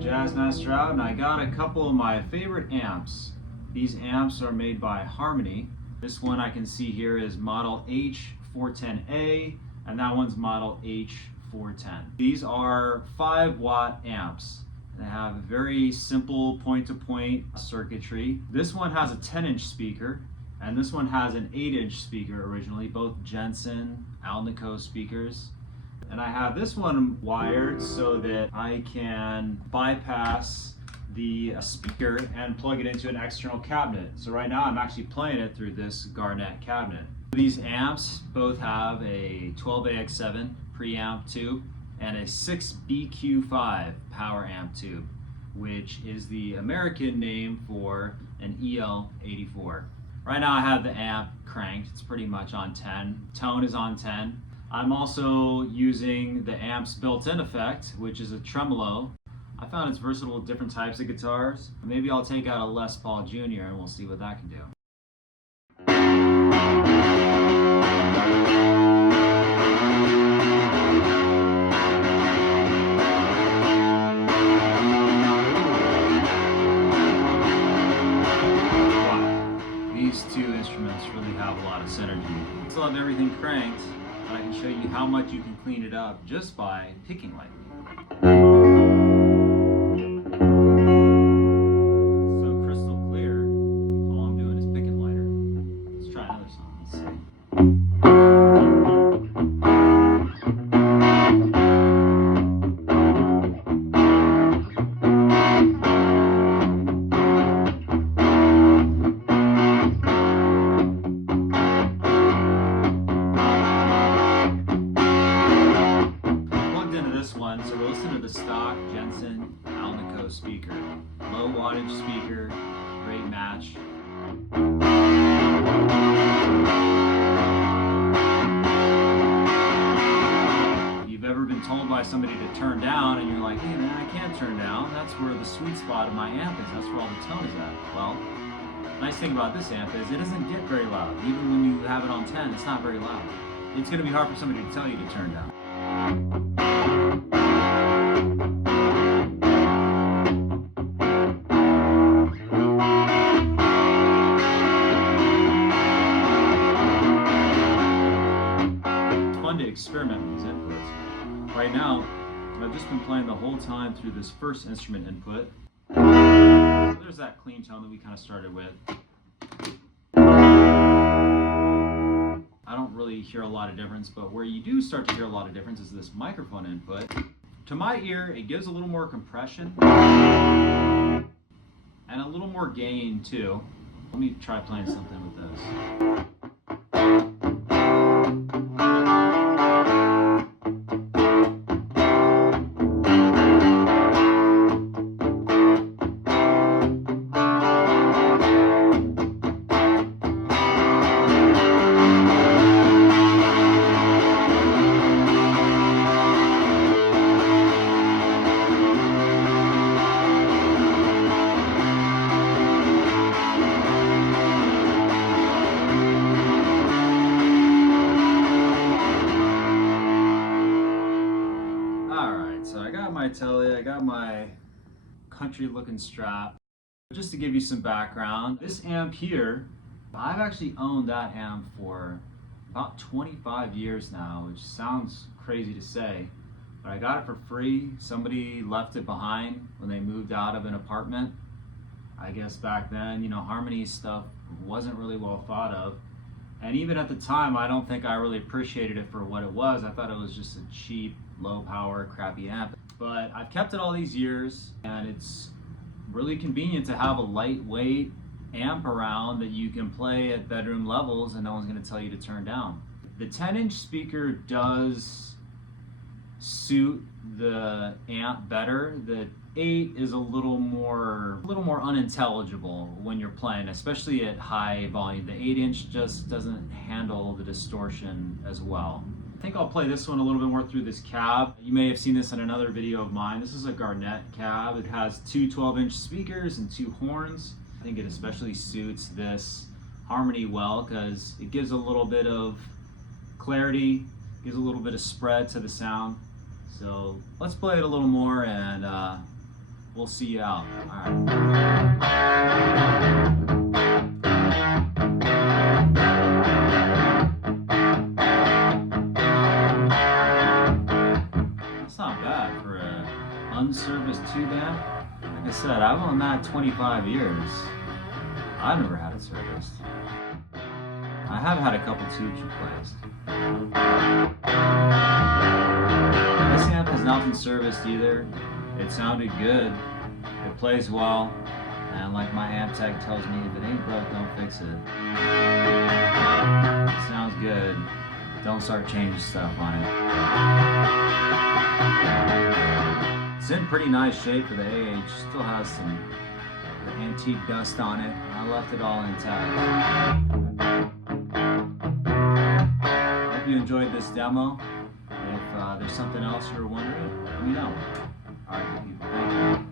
Jazzmaster out, and I got a couple of my favorite amps. These amps are made by Harmony. This one I can see here is model H410A, and that one's model H410. These are 5-watt amps. They have a very simple point-to-point circuitry. This one has a 10-inch speaker, and this one has an 8-inch speaker originally, both Jensen Alnico speakers. And I have this one wired so that I can bypass the speaker and plug it into an external cabinet. So right now I'm actually playing it through this Garnet cabinet. These amps both have a 12AX7 preamp tube and a 6BQ5 power amp tube, which is the American name for an EL84. Right now I have the amp cranked. It's pretty much on 10. Tone is on 10. I'm also using the amp's built-in effect, which is a tremolo. I found it's versatile with different types of guitars. Maybe I'll take out a Les Paul Jr. and we'll see what that can do. Wow, these two instruments really have a lot of synergy. I still have everything cranked, but I can show you how much you can clean it up just by picking lightly. So crystal clear, all I'm doing is picking lighter. Let's try another song, let's see. So we'll listen to the stock Jensen Alnico speaker. Low wattage speaker, great match. If you've ever been told by somebody to turn down and you're like, hey man, I can't turn down, that's where the sweet spot of my amp is, that's where all the tone is at. Well, nice thing about this amp is it doesn't get very loud. Even when you have it on 10, it's not very loud. It's going to be hard for somebody to tell you to turn down. To experiment with these inputs. Right now, I've just been playing the whole time through this first instrument input. So there's that clean tone that we kind of started with. I don't really hear a lot of difference, but where you do start to hear a lot of difference is this microphone input. To my ear, it gives a little more compression and a little more gain too. Let me try playing something with this. I got my country looking strap. Just to give you some background, this amp here, I've actually owned that amp for about 25 years now, which sounds crazy to say, but I got it for free. Somebody left it behind when they moved out of an apartment. I guess back then, you know, Harmony stuff wasn't really well thought of. And even at the time, I don't think I really appreciated it for what it was. I thought it was just a cheap, low power, crappy amp. But I've kept it all these years, and it's really convenient to have a lightweight amp around that you can play at bedroom levels and no one's going to tell you to turn down. The 10-inch speaker does suit the amp better. The 8 is a little more unintelligible when you're playing, especially at high volume. The 8-inch just doesn't handle the distortion as well. I think I'll play this one a little bit more through this cab. You may have seen this in another video of mine. This is a Garnet cab. It has two 12-inch speakers and two horns. I think it especially suits this Harmony well because it gives a little bit of clarity, gives a little bit of spread to the sound. So let's play it a little more and we'll we'll see you out. All right. Not bad for a unserviced tube amp. Like I said, I've owned that 25 years. I've never had it serviced. I have had a couple tubes replaced. This amp has not been serviced either. It sounded good. It plays well. And like my amp tech tells me, if it ain't broke, don't fix it. It sounds good. Don't start changing stuff on it. It's in pretty nice shape for the AH. Still has some antique dust on it. I left it all intact. Hope you enjoyed this demo. If there's something else you're wondering, let me know. Alright, people. Thank you.